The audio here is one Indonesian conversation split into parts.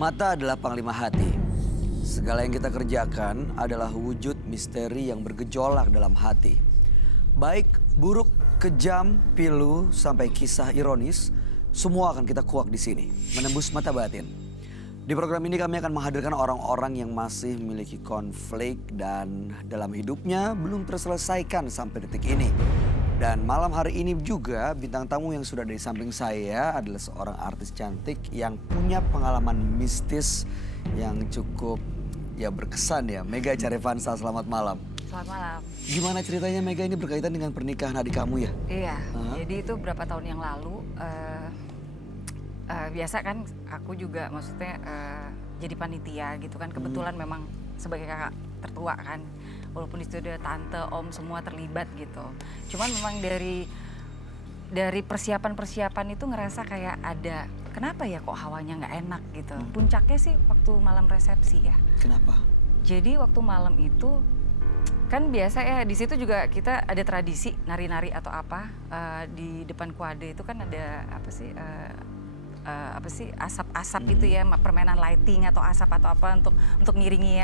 Mata adalah panglima hati. Segala yang kita kerjakan adalah wujud misteri yang bergejolak dalam hati. Baik, buruk, kejam, pilu, sampai kisah ironis, semua akan kita kuak di sini, menembus mata batin. Di program ini kami akan menghadirkan orang-orang yang masih memiliki konflik dan dalam hidupnya belum terselesaikan sampai detik ini. Dan malam hari ini juga bintang tamu yang sudah ada di samping saya adalah seorang artis cantik yang punya pengalaman mistis yang cukup berkesan ya. Mega Charevansa, selamat malam. Selamat malam. Gimana ceritanya Mega, ini berkaitan dengan pernikahan adik kamu ya? Iya, jadi itu berapa tahun yang lalu, biasa kan aku juga maksudnya jadi panitia gitu kan. Kebetulan memang sebagai kakak tertua kan. Walaupun itu ada tante, om semua terlibat gitu. Cuman memang dari persiapan-persiapan itu ngerasa kayak ada, kenapa ya kok hawanya nggak enak gitu. Puncaknya sih waktu malam resepsi ya. Kenapa? Jadi waktu malam itu kan biasa ya, di situ juga kita ada tradisi nari-nari atau apa, di depan kuade itu kan ada asap-asap itu ya, permainan lighting atau asap atau apa untuk ngiringi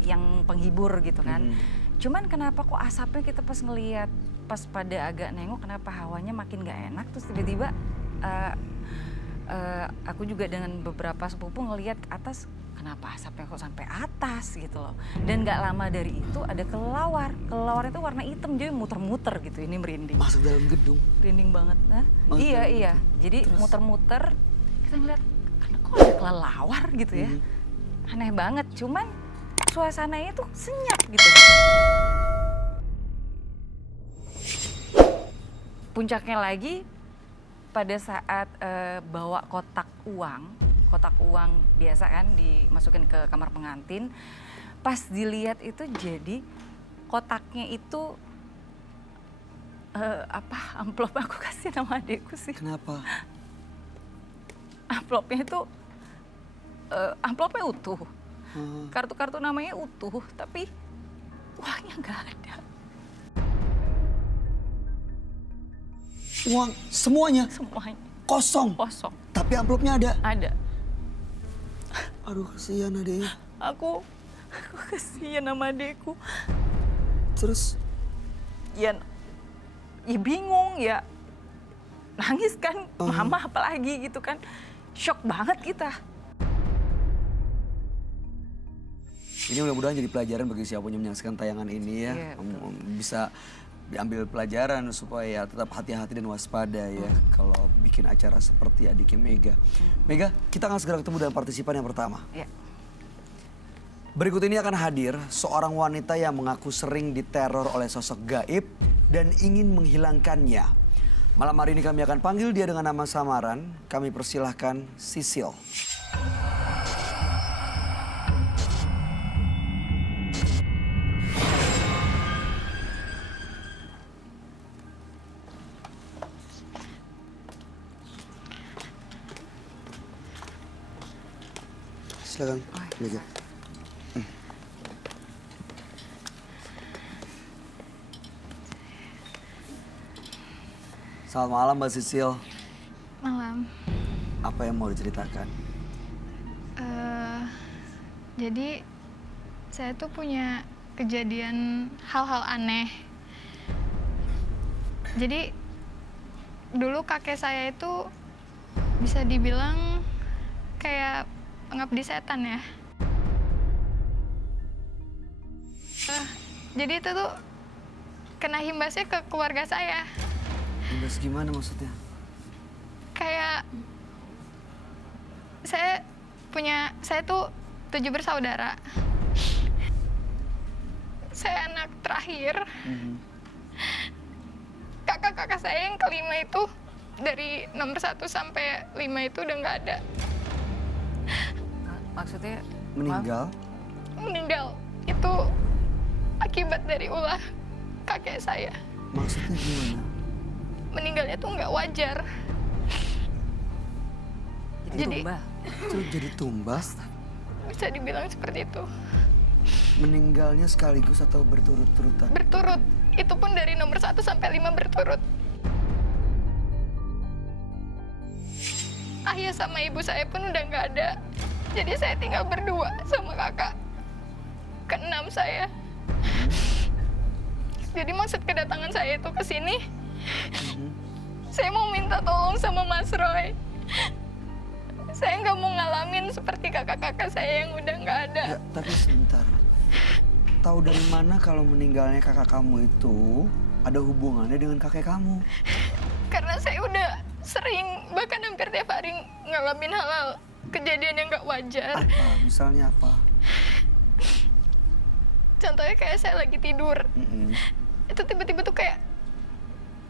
yang penghibur gitu kan. Cuman kenapa kok asapnya kita pas ngelihat, pas pada agak nengok kenapa hawanya makin gak enak, terus tiba-tiba aku juga dengan beberapa sepupu ngelihat ke atas, kenapa asapnya kok sampai atas gitu loh. Dan gak lama dari itu ada kelelawar. Kelelawar itu warna hitam, jadi muter-muter gitu, ini merinding. Masuk dalam gedung? Merinding banget. Nah, iya. Jadi muter-muter, kita ngeliat, kok ada kelelawar gitu ya. Aneh banget, cuman suasananya tuh senyap gitu. Puncaknya lagi, pada saat bawa kotak uang biasa kan dimasukin ke kamar pengantin, pas dilihat itu jadi kotaknya itu amplop aku kasih nama adekku sih. Kenapa? Amplopnya itu amplopnya utuh, kartu-kartu namanya utuh, tapi uangnya nggak ada. Uang semuanya? Semuanya. Kosong? Kosong. Tapi amplopnya ada? Ada. Aduh, kasihan adeknya. Aku kasihan sama adekku. Terus? Ya bingung ya. Nangis kan, mama apalagi gitu kan. Shock banget kita. Ini mudah-mudahan jadi pelajaran bagi siapa yang menyaksikan tayangan ini ya. Iya, bisa diambil pelajaran supaya tetap hati-hati dan waspada ya kalau bikin acara seperti adiknya Mega. Mega, kita akan segera ketemu dengan partisipan yang pertama. Ya. Berikut ini akan hadir seorang wanita yang mengaku sering diteror oleh sosok gaib dan ingin menghilangkannya. Malam hari ini kami akan panggil dia dengan nama samaran. Kami persilahkan Sisil. Silakan, Mega. Selamat malam Mbak Sisil. Malam. Apa yang mau diceritakan? Jadi saya tuh punya kejadian hal-hal aneh. Jadi dulu kakek saya itu bisa dibilang kayak pengabdi setan ya. Jadi itu tuh kena imbasnya ke keluarga saya. Imbas gimana maksudnya? Kayak saya tuh 7 bersaudara. Saya anak terakhir. Kakak-kakak saya yang kelima itu dari nomor 1 sampai 5 itu udah nggak ada. Maksudnya? Meninggal? Meninggal. Itu akibat dari ulah kakek saya. Maksudnya gimana? Meninggalnya tuh nggak wajar. Jadi tumbal? Itu jadi tumbas? Bisa dibilang seperti itu. Meninggalnya sekaligus atau berturut-turutan? Berturut. Itu pun dari nomor 1 sampai 5 berturut. Ayah sama ibu saya pun udah nggak ada. Jadi saya tinggal berdua sama kakak keenam saya. Jadi maksud kedatangan saya itu ke sini, saya mau minta tolong sama Mas Roy. Saya nggak mau ngalamin seperti kakak-kakak saya yang udah nggak ada. Ya, tapi sebentar. Tahu dari mana kalau meninggalnya kakak kamu itu ada hubungannya dengan kakek kamu? Karena saya udah sering, bahkan hampir tiap hari ngalamin hal-hal kejadian yang nggak wajar. Apa? Misalnya apa? Contohnya kayak saya lagi tidur. Itu tiba-tiba tuh kayak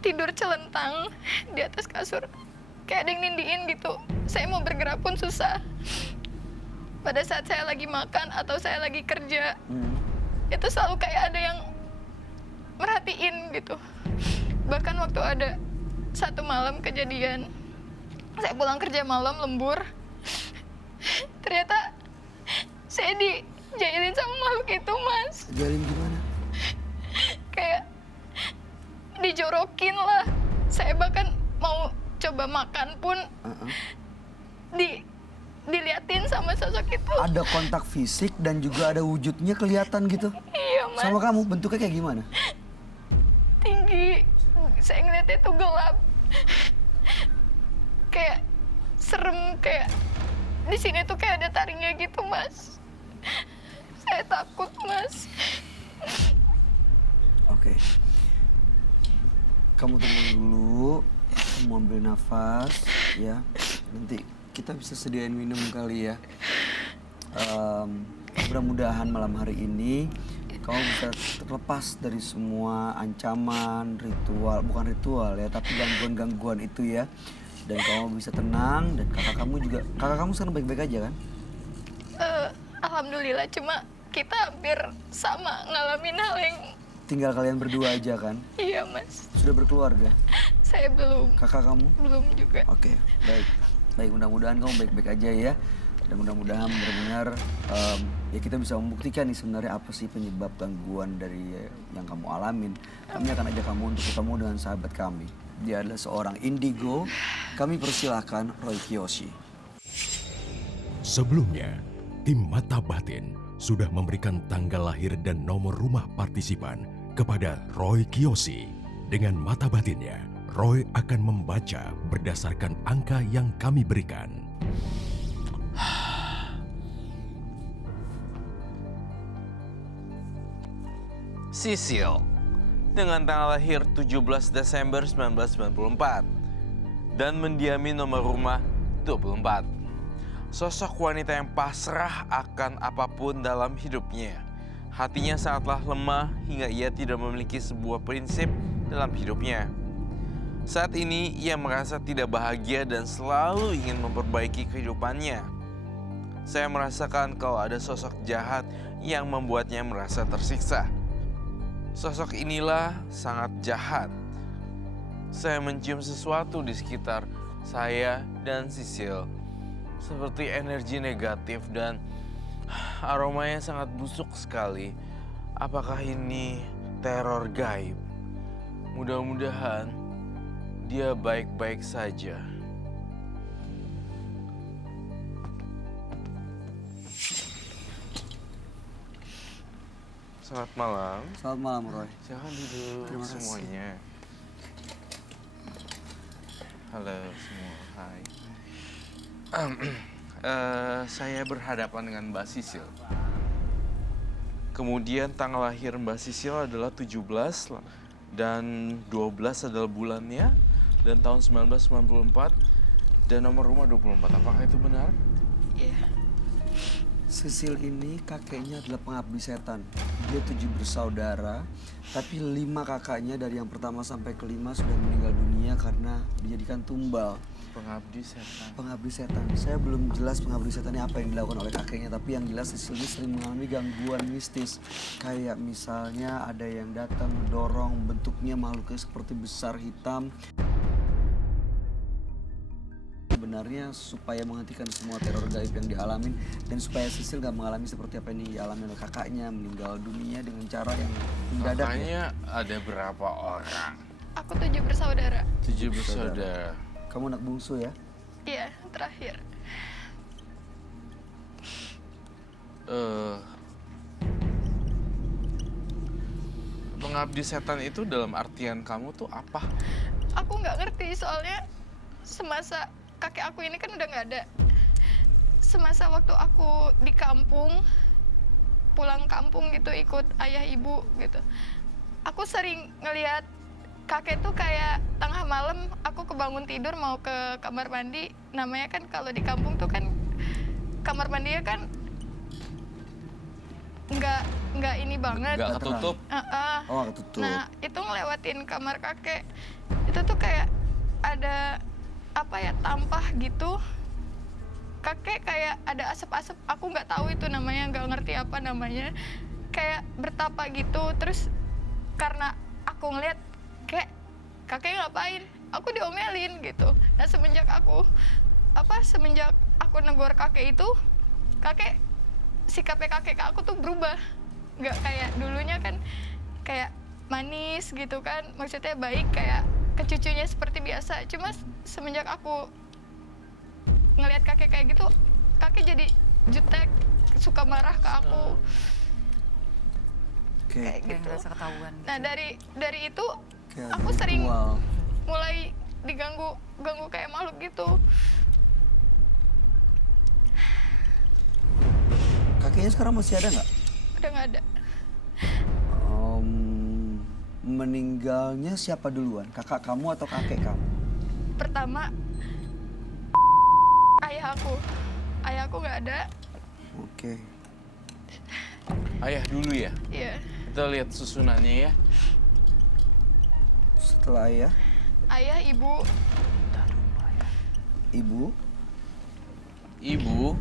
tidur celentang di atas kasur. Kayak ada yang nindiin gitu. Saya mau bergerak pun susah. Pada saat saya lagi makan atau saya lagi kerja, itu selalu kayak ada yang merhatiin gitu. Bahkan waktu ada satu malam kejadian, saya pulang kerja malam lembur, ternyata saya dijailin sama makhluk itu, Mas. Jalin gimana? Kayak dijorokin lah. Saya bahkan mau coba makan pun diliatin sama sosok itu. Ada kontak fisik dan juga ada wujudnya kelihatan gitu? Iya, Mas. Sama kamu, bentuknya kayak gimana? Tinggi. Saya ngeliatnya tuh gelap. Kayak serem, kayak di sini tuh kayak ada taringnya gitu, Mas. Saya takut, Mas. Oke. Kamu tenang dulu, kamu ambil nafas, ya. Nanti kita bisa sediain minum kali ya. Mudah-mudahan malam hari ini kamu bisa terlepas dari semua ancaman, ritual, bukan ritual ya, tapi gangguan-gangguan itu ya. Dan kamu bisa tenang, dan kakak kamu sekarang baik-baik aja kan? Alhamdulillah, cuma kita hampir sama ngalamin hal yang... Tinggal kalian berdua aja kan? Iya, Mas. Sudah berkeluarga? Saya belum. Kakak kamu? Belum juga. Oke, baik. Baik, mudah-mudahan kamu baik-baik aja ya. Dan mudah-mudahan benar-benar ya kita bisa membuktikan nih sebenarnya apa sih penyebab gangguan dari yang kamu alamin. Kami akan ajak kamu untuk ketemu dengan sahabat kami. Dia adalah seorang indigo. Kami persilahkan Roy Kiyoshi. Sebelumnya, tim Mata Batin sudah memberikan tanggal lahir dan nomor rumah partisipan kepada Roy Kiyoshi. Dengan mata batinnya, Roy akan membaca berdasarkan angka yang kami berikan. Sisil, dengan tanggal lahir 17 Desember 1994 dan mendiami nomor rumah 24. Sosok wanita yang pasrah akan apapun dalam hidupnya. Hatinya sangatlah lemah hingga ia tidak memiliki sebuah prinsip dalam hidupnya. Saat ini ia merasa tidak bahagia dan selalu ingin memperbaiki kehidupannya. Saya merasakan kalau ada sosok jahat yang membuatnya merasa tersiksa. Sosok inilah sangat jahat. Saya mencium sesuatu di sekitar saya dan Sisil. Seperti energi negatif dan aromanya sangat busuk sekali. Apakah ini teror gaib? Mudah-mudahan dia baik-baik saja. Selamat malam. Selamat malam, Roy. Silahkan duduk Terima kasih. semuanya. Halo semua, hai. Saya berhadapan dengan Mbak Sisil. Kemudian tanggal lahir Mbak Sisil adalah 17 dan 12 adalah bulannya dan tahun 1994 dan nomor rumah 24. Apakah itu benar? Iya. Sisil ini kakeknya adalah pengabdi setan. Dia 7 bersaudara, tapi 5 kakaknya dari yang pertama sampai kelima sudah meninggal dunia karena dijadikan tumbal. Pengabdi setan. Pengabdi setan. Saya belum jelas pengabdi setannya apa yang dilakukan oleh kakeknya, tapi yang jelas Sisil ini sering mengalami gangguan mistis. Kayak misalnya ada yang datang mendorong, bentuknya makhluknya seperti besar hitam. Sebenarnya supaya menghentikan semua teror gaib yang dialamin dan supaya Sisil gak mengalami seperti apa yang dialami oleh kakaknya, meninggal dunia dengan cara yang mendadak. Kakaknya ada berapa orang? Aku 7 bersaudara. 7 bersaudara. Kamu anak bungsu ya? Iya, terakhir. eh, pengabdi setan itu dalam artian kamu tuh apa? Aku nggak ngerti soalnya semasa kakek aku ini kan udah nggak ada. Semasa waktu aku di kampung, pulang kampung gitu ikut ayah ibu gitu. Aku sering ngelihat kakek tuh kayak tengah malam aku kebangun tidur mau ke kamar mandi. Namanya kan kalau di kampung tuh kan kamar mandinya kan nggak ini banget. Gak ketutup? Oh, ketutup. Nah, itu ngelewatin kamar kakek. Itu tuh kayak ada apa ya, tampah gitu. Kakek kayak ada asap-asap, aku nggak tahu itu namanya, nggak ngerti apa namanya. Kayak bertapa gitu, terus karena aku ngeliat kayak kakek ngapain, aku diomelin gitu. Nah semenjak aku negor kakek itu, kakek sikapnya kakek ke aku tuh berubah. Nggak kayak dulunya kan kayak manis gitu kan, maksudnya baik kayak ke cucunya seperti biasa. Cuma semenjak aku ngelihat kakek kayak gitu, kakek jadi jutek, suka marah ke aku. Oke. Kayak Kayak gitu. ngerasa ketahuan gitu. Nah dari itu Kayak aku ada sering ritual. mulai diganggu kayak makhluk gitu. Kakeknya sekarang masih ada nggak? Udah nggak ada. Meninggalnya siapa duluan? Kakak kamu atau kakek kamu? Pertama ayah aku nggak ada. Oke. Ayah dulu ya? Iya. Kita lihat susunannya ya. Setelah ayah, Ayah, ibu, ibu, Ibu,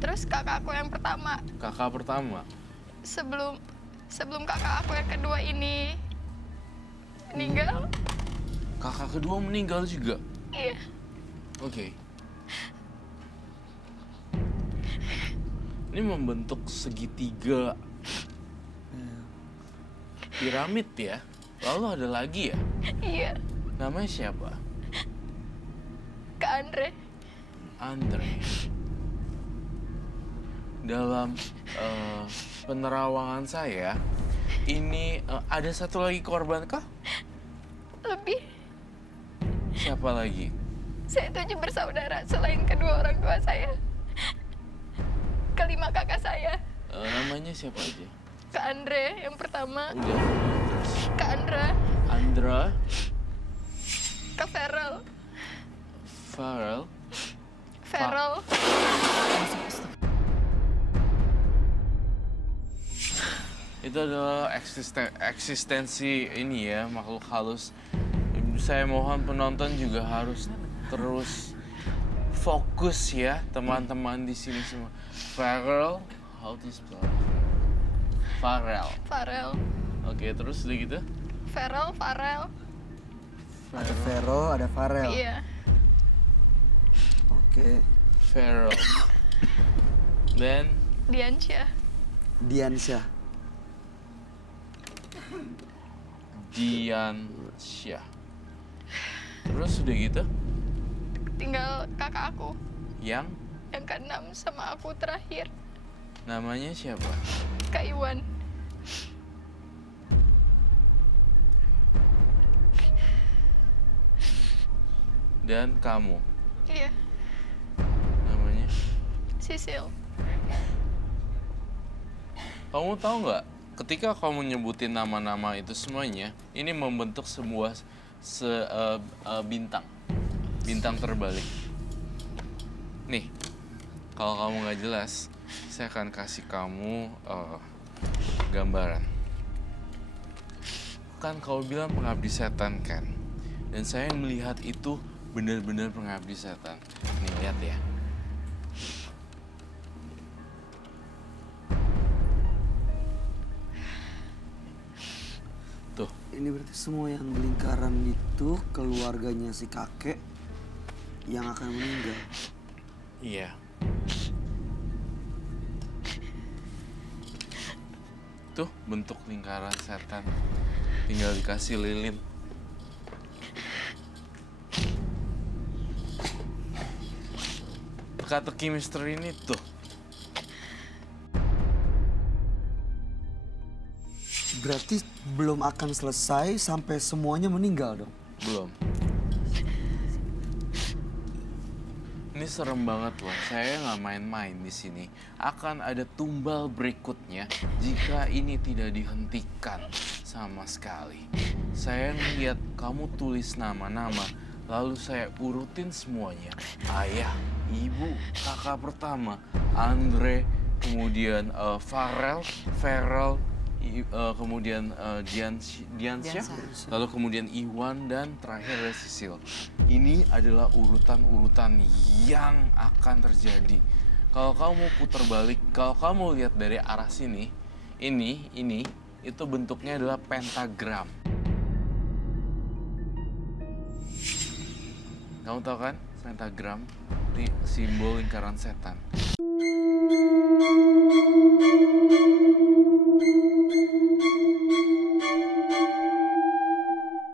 terus kakak aku yang pertama. kakak pertama. Sebelum kakak aku yang kedua ini meninggal. Kakak kedua meninggal juga? Iya. Oke. Ini membentuk segitiga piramid ya. Lalu ada lagi ya? Iya. Namanya siapa? Kak Andre. Andre. Dalam penerawangan saya, ini ada satu lagi korban kah? Lebih. Siapa lagi? Saya 7 bersaudara selain kedua orang tua saya. Kelima kakak saya. Namanya siapa aja? Kak Andre yang pertama. Udah. Terus Kak Andra. Andra, Kak Feral. Farel, Feral. itu adalah eksistensi ini ya, makhluk halus. Saya mohon penonton juga harus terus fokus ya, teman-teman di sini semua. Farel, how to spell? Farel. Farel. Oke, terus udah gitu? Feral, Farel. ada Vero, ada Farel. Iya. Oke. Farel. Dan Diansyah. Diansyah. Diansyah. Terus udah gitu? Tinggal kakak aku Yang yang ke-6 sama aku terakhir. namanya siapa? Kak Iwan. Dan kamu Iya. namanya? Sisil. Kamu tahu nggak? Ketika kamu nyebutin nama-nama itu semuanya, ini membentuk sebuah bintang, bintang terbalik. Nih, kalau kamu nggak jelas, saya akan kasih kamu gambaran. Kan kau bilang pengabdi setan kan? Dan saya melihat itu benar-benar pengabdi setan. Nih, lihat ya. Tuh, Ini berarti semua yang di lingkaran itu keluarganya si kakek yang akan meninggal. iya. Tuh, bentuk lingkaran setan. Tinggal dikasih lilin. Teka-teki misteri ini tuh. Berarti belum akan selesai sampai semuanya meninggal dong? Belum. Ini serem banget loh, saya nggak main-main di sini. Akan ada tumbal berikutnya jika ini tidak dihentikan sama sekali. Saya ngeliat kamu tulis nama-nama, lalu saya urutin semuanya. Ayah, ibu, kakak pertama, Andre, kemudian Farel, kemudian Diansyah, lalu kemudian Iwan, dan terakhir ada Sisil. Ini adalah urutan-urutan yang akan terjadi. Kalau kamu putar balik, kalau kamu lihat dari arah sini, ini, itu bentuknya adalah pentagram. Kamu tahu kan, pentagram, ini simbol lingkaran setan.